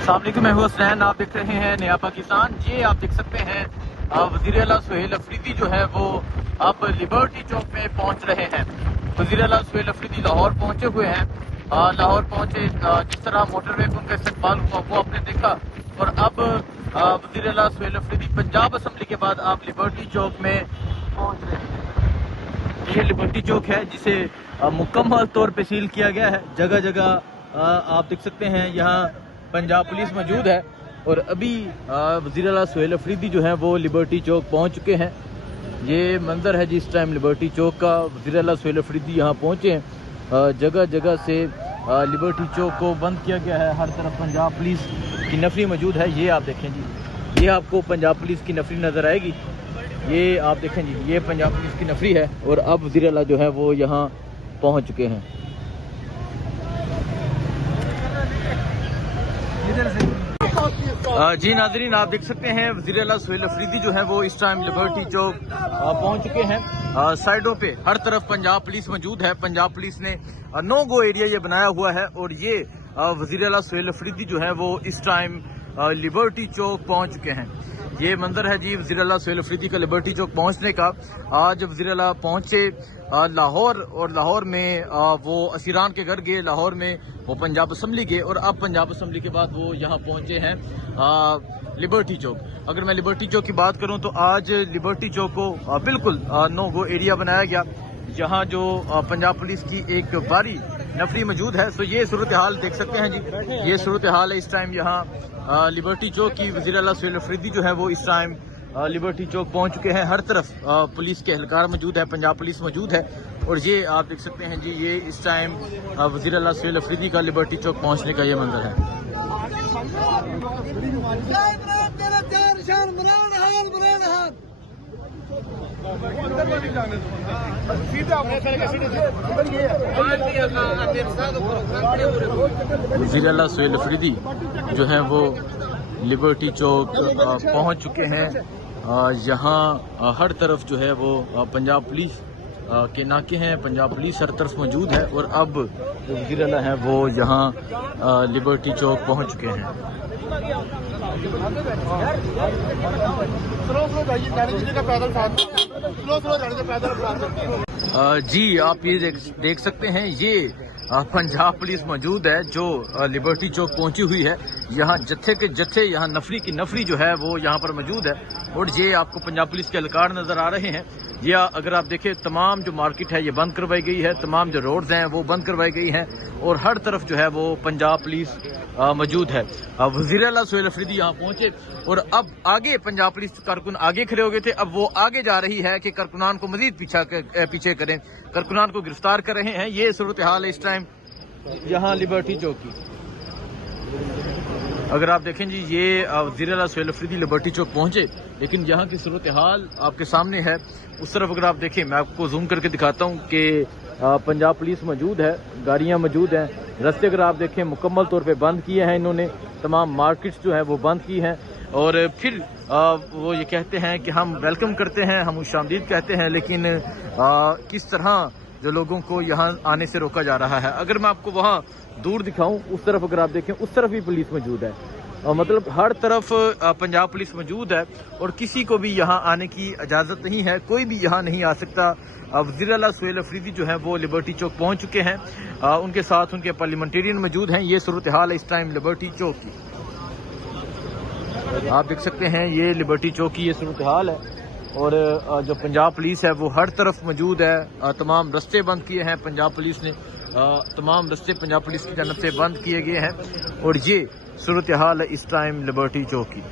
अस्सलाम वालेकुम, मैं हूं हसनैन। आप देख रहे हैं नया पाकिस्तान। ये आप देख सकते हैं वज़ीर आला सुहेल अफरीदी जो है वो अब लिबर्टी चौक में पहुंच रहे हैं। वज़ीर आला सुहेल अफरीदी लाहौर पहुंचे हुए हैं। लाहौर पहुंचे, जिस तरह मोटरवे पर उनका इस्तकबाल हुआ वो आपने देखा। और अब वज़ीर आला सुहेल अफरीदी पंजाब असम्बली के बाद आप लिबर्टी चौक में पहुंच रहे हैं। ये लिबर्टी चौक है जिसे मुकम्मल तौर पर सील किया गया है। जगह जगह आप देख सकते हैं यहाँ पंजाब पुलिस मौजूद है। और अभी वज़ीर आला सुहेल अफरीदी जो है वो लिबर्टी चौक पहुंच चुके हैं। ये मंजर है जिस टाइम लिबर्टी चौक का। वज़ीर आला सुहेल अफरीदी यहाँ पहुंचे हैं। जगह जगह से लिबर्टी चौक को बंद किया गया है। हर तरफ पंजाब पुलिस की नफरी मौजूद है। ये आप देखें जी, ये आपको पंजाब पुलिस की नफरी नज़र आएगी। ये आप देखें जी, ये पंजाब पुलिस की नफरी है। और अब वज़ीर आला जो है वो यहाँ पहुँच चुके हैं। जी नाजरीन, आप देख सकते हैं वज़ीर आला सुहेल अफरीदी जो है वो इस टाइम लिबर्टी चौक पहुंच चुके हैं। साइडों पे हर तरफ पंजाब पुलिस मौजूद है। पंजाब पुलिस ने नो गो एरिया ये बनाया हुआ है। और ये वज़ीर आला सुहेल अफरीदी जो है वो इस टाइम लिबर्टी चौक पहुंच चुके हैं। ये मंजर है जी वज़ीर आला सुहेल अफरीदी का लिबर्टी चौक पहुंचने का। आज वज़ीर आला पहुंचे लाहौर, और लाहौर में वो असीरान के घर गए। लाहौर में वो पंजाब असम्बली गए और अब पंजाब असम्बली के बाद वो यहाँ पहुंचे हैं लिबर्टी चौक। अगर मैं लिबर्टी चौक की बात करूं तो आज लिबर्टी चौक को बिल्कुल नो गो एरिया बनाया गया। यहाँ जो पंजाब पुलिस की एक भारी नफरी मौजूद है। तो ये सूरत हाल देख सकते हैं जी, ये सूरत हाल है इस टाइम यहाँ लिबर्टी चौक की। वज़ीर आला सुहेल अफरीदी जो है वो इस टाइम लिबर्टी चौक पहुंच चुके हैं। हर तरफ पुलिस के एहलकार मौजूद है, पंजाब पुलिस मौजूद है। और ये आप देख सकते हैं जी, ये इस टाइम वज़ीर आला सुहेल अफरीदी का लिबर्टी चौक पहुंचने का ये मंजर है। वज़ीर आला सुहेल अफरीदी जो है वो लिबर्टी चौक पहुंच चुके हैं। यहाँ हर तरफ जो है वो पंजाब पुलिस के नाके हैं। पंजाब पुलिस हर तरफ मौजूद है। और अब जो वज़ीर आला है वो यहाँ लिबर्टी चौक पहुंच चुके हैं। जी आप ये देख सकते हैं, ये पंजाब पुलिस मौजूद है जो लिबर्टी चौक पहुंची हुई है। यहाँ जत्थे के जत्थे, यहाँ नफरी की नफरी जो है वो यहाँ पर मौजूद है। और ये आपको पंजाब पुलिस के एहलकार नजर आ रहे हैं। या अगर आप देखें, तमाम जो मार्केट है ये बंद करवाई गई है, तमाम जो रोड्स हैं वो बंद करवाई गई हैं। और हर तरफ जो है वो पंजाब पुलिस मौजूद है। वज़ीर आला सुहेल अफरीदी यहाँ पहुंचे और अब आगे पंजाब पुलिस कारकुन आगे खड़े हो गए थे। अब वो आगे जा रही है कि कारकुनान को मजीद पीछे करें, कारकुनान को गिरफ्तार कर रहे हैं। ये सूरत हाल है इस टाइम यहाँ लिबर्टी चौक की। अगर आप देखें जी, ये वज़ीर आला सुहेल अफरीदी लिबर्टी चौक पहुंचे, लेकिन यहाँ की सूरत हाल आपके सामने है। उस तरफ अगर आप देखें, मैं आपको जूम करके दिखाता हूँ कि पंजाब पुलिस मौजूद है, गाड़ियाँ मौजूद हैं। रास्ते अगर आप देखें मुकम्मल तौर पे बंद किए हैं इन्होंने, तमाम मार्केट्स जो है वो बंद की हैं। और फिर वो ये कहते हैं कि हम वेलकम करते हैं, हम खुशामदीद कहते हैं, लेकिन किस तरह जो लोगों को यहाँ आने से रोका जा रहा है। अगर मैं आपको वहाँ दूर दिखाऊं, उस तरफ अगर आप देखें, उस तरफ भी पुलिस मौजूद है। मतलब हर तरफ पंजाब पुलिस मौजूद है और किसी को भी यहाँ आने की इजाज़त नहीं है, कोई भी यहाँ नहीं आ सकता। वज़ीर आला सुहेल अफरीदी जो है वो लिबर्टी चौक पहुँच चुके हैं। उनके साथ उनके पार्लियामेंटेरियन मौजूद हैं। ये सूरत हाल है इस टाइम लिबर्टी चौक की। आप देख सकते हैं, ये लिबर्टी चौक की ये सूरत हाल है। और जो पंजाब पुलिस है वो हर तरफ मौजूद है। तमाम रास्ते बंद किए हैं पंजाब पुलिस ने, तमाम रास्ते पंजाब पुलिस की जानब से बंद किए गए हैं। और ये सूरत हाल है इस टाइम लिबर्टी चौक की।